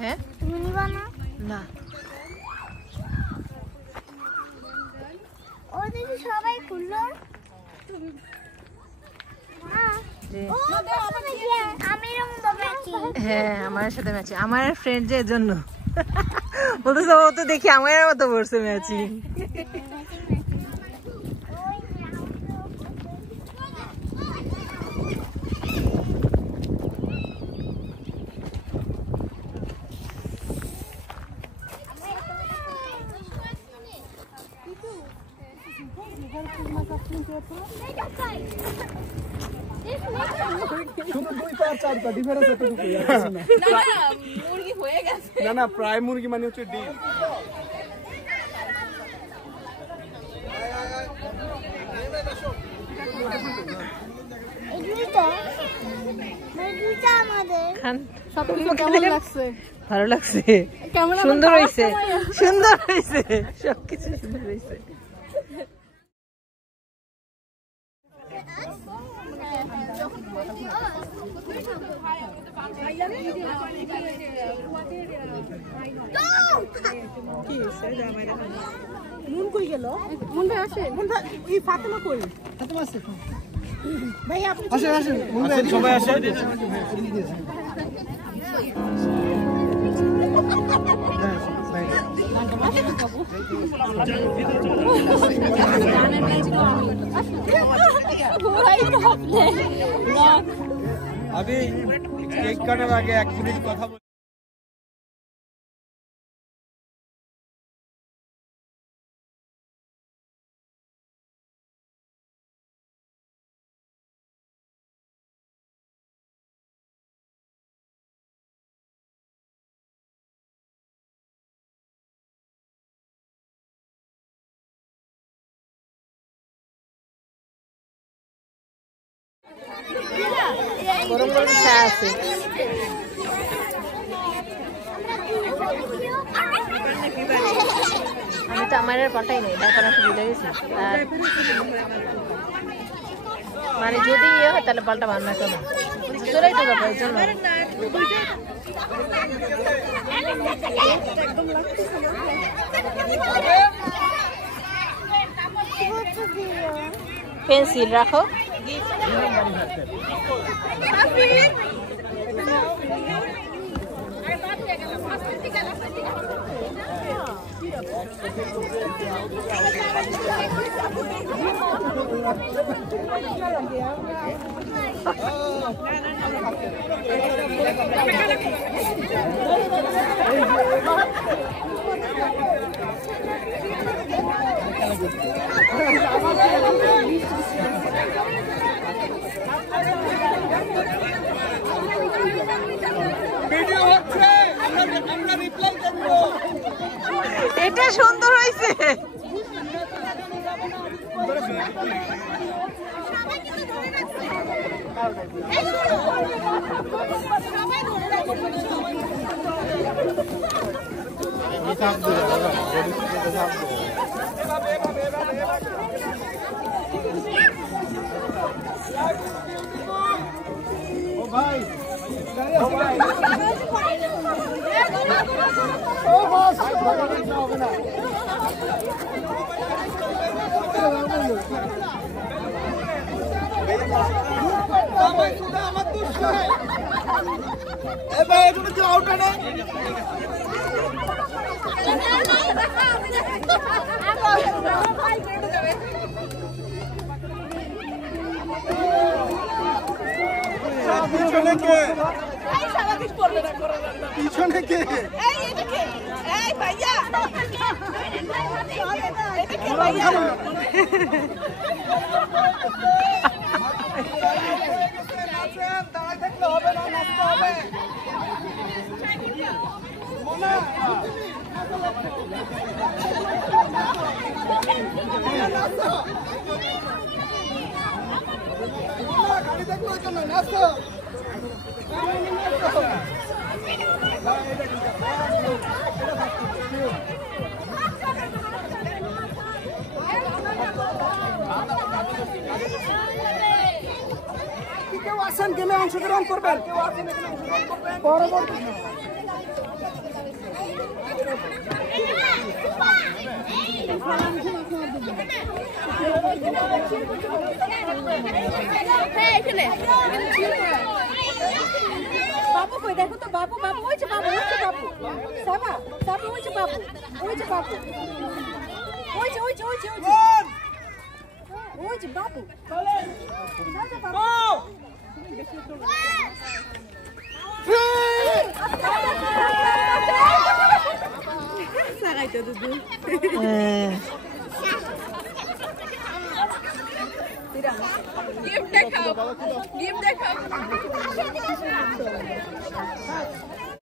হ্যাঁ তুমি নিবা না? না ও দেখি সবাই খুললো। হ্যাঁ আমার সাথে ম্যাচিং, আমার ফ্রেন্ডের জন্য বলতেছে ও তো দেখি আমার মতো পড়ছে ম্যাচিং। না না প্রায় মুরগি মানে হচ্ছে ডিম। ভালো লাগছে, সুন্দর হয়েছে, সুন্দর হয়েছে, সবকিছু সুন্দর হয়েছে। মুন কই গেল? মুন ভাই আসে, মুন ভাই এই ফাতেমা কই? ফাতেমা আছে ভাই, আপনি আসেন আসেন, মুন ভাই সবাই আসেন। আমি কেক কাটার আগে 1 মিনিট কথা বলি। গরম গরম চা আছে। আমি তো আমার আর পাল্টাই নাই, তারপর আমি ভুলে গেছি। আর মানে যদি ইয়ে হয় তাহলে পাল্টা বান্না কেন চলেই তো যাবো, এই জন্য পেন্সিল রাখো। ভিডিও হচ্ছে, আমরা রিপ্লাই করব। এটা সুন্দর হয়েছে। ও ভাই পিছনে কে? পিছনে কে? গাড়ি দেখলো কেন? নাচো। কেউ আসেন, গেমে অংশগ্রহণ করবেন, পরবর্তী বাবু কই দেখো তো বাবু বাবু ওই যে বাবু সাবা সাবা ওই যে বাবু ওই যে বাবু ওই যে বাবু সাগাইতো দুদু গিফট দেখাও